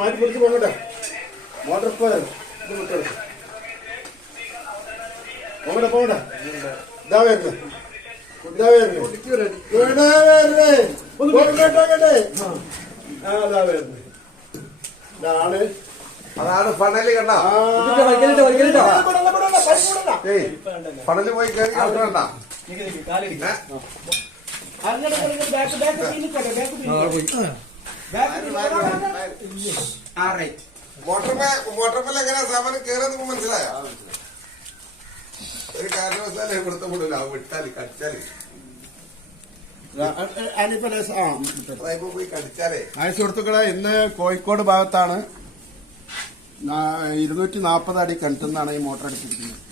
മാറ്റി പിടിച്ച് പോകട്ടെ. മോട്ടർ ഇത് വിട്ടെടുക്കും. പോകട്ടെ. ഇതാ വരുന്നത്. അതാണ് ഫണല് കണ്ട. ഫണല് പോയി കയറി കണ്ട. മോട്ടർമേൽ എങ്ങനെ സാമാനം കയറുന്നത് മനസ്സിലായോ? ഒരു കാരണവശാലും ഇവിടുത്തെ മുടില്ല. വിട്ടാല് കടിച്ചാല് പോയി കടിച്ചാലേ. സുഹൃത്തുക്കളെ, ഇന്ന് കോഴിക്കോട് ഭാഗത്താണ് 240 അടി കിണറ്റുന്നാണ് ഈ മോട്ടർ അടിച്ചിരിക്കുന്നത്.